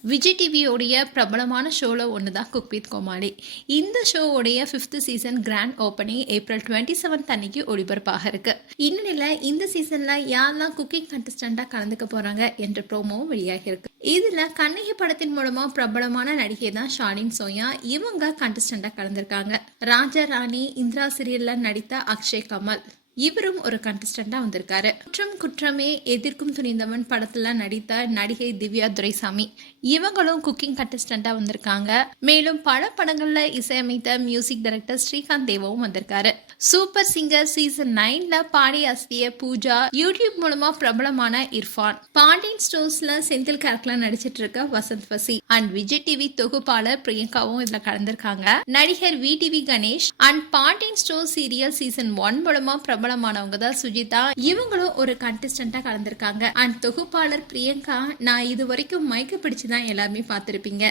விஜய் டிவியோடைய பிரபலமான ஷோவில் ஒன்று தான் குக் வித் கோமாளி. இந்த ஷோவோடைய fifth season grand opening April twenty seventh அன்னைக்கு ஒளிபரப்பாக இருக்கு. இந்நிலையில் இந்த சீசனில் யாரெல்லாம் குக்கிங் கண்டஸ்டண்ட்டாக கலந்துக்க போகிறாங்க என்ற ப்ரோமோவும் வெளியாகி இருக்கு. இதில் கண்ணகி படத்தின் மூலமாக பிரபலமான நடிகை தான் ஷாலின் சோயா இவங்க கண்டஸ்டண்ட்டாக கலந்துருக்காங்க. ராஜா ராணி இந்திரா சீரியலில் நடித்த அக்ஷய் கமல். இவரும் ஒரு கண்டஸ்டண்டா வந்திருக்காரு. குற்றம் குற்றமே எதிர்க்கும் துணிந்தவன் படத்துல நடித்த நடிகை திவ்யா துரைசாமி. இவங்களும் குக்கிங் கண்டஸ்டண்டா வந்திருக்காங்க. மேலும் பல படங்கள்ல இசையமைத்த மியூசிக் டைரக்டர் ஸ்ரீகாந்த் தேவாவும் வந்திருக்காரு. சூப்பர் சிங்கர் சீசன் நைன்ல பாடி அசத்திய பூஜா யூடியூப் மூலமா பிரபலமான இர்ஃபான். பாண்டியன் ஸ்டோர்ஸ்ல செந்தில் கேரக்டர்ல நடிச்சிட்டு இருக்க வசந்த் வசி. அண்ட் விஜய் டிவி தொகுப்பாளர் பிரியங்காவும் இதுல கலந்திருக்காங்க. நடிகர் V TV Ganesh. And Pandian store serial season one மூலமா பிரபல பிரபலமானவங்க தான் சுஜிதா. இவங்களும் ஒரு கண்டஸ்டண்டா கலந்திருக்காங்க. அண்ட் தொகுப்பாளர் பிரியங்கா நான் இது வரைக்கும் மயக்க பிடிச்சு தான் எல்லாருமே பார்த்திருப்பீங்க.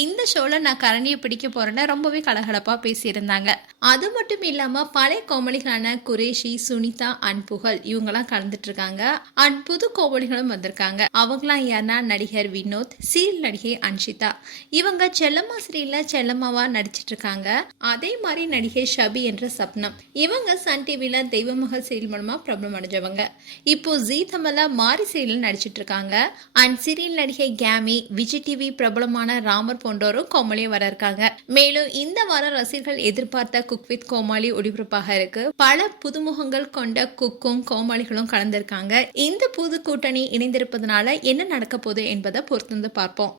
இந்த ஷோல நான் கரண்டியை பிடிக்க போறேன்னு ரொம்பவே கலகலப்பா பேசியிருந்தாங்க. அது மட்டும் இல்லாம பழைய கோமளிகளான குரேஷி சுனிதா அண்ட் புகழ் இவங்கெல்லாம் கலந்துட்டு இருக்காங்க அண்ட் புது கோமளிகளும் வந்திருக்காங்க. அவங்களாம் யாருன்னா நடிகர் வினோத் சீரியல் நடிகை அன்ஷிதா. இவங்க செல்லம்மா சீரியல்ல செல்லம்மாவா நடிச்சிட்டு இருக்காங்க அதே மாதிரி நடிகை ஷபி என்ற சப்னம். இவங்க சன் டிவில தெய்வமகள் சீரியல் மூலமா பிரபலம் அடைஞ்சவங்க. இப்போ ஜீ தமிழ்ல மாரி சீரியல் நடிச்சிட்டு இருக்காங்க அண்ட் சீரியல் நடிகை கேமி விஜய் டிவி பிரபலமான ராமர் போன்றோரும் கோமாளி வர இருக்காங்க. மேலும் இந்த வாரம் ரசிகர்கள் எதிர்பார்த்த குக் வித் கோமாளி ஒளிபரப்பாக இருக்கு. பல புதுமுகங்கள் கொண்ட குக்கும் கோமாளிகளும் கலந்திருக்காங்க. இந்த புது கூட்டணி இணைந்திருப்பதனால என்ன நடக்க போகுது என்பதை பொறுத்திருந்து பார்ப்போம்.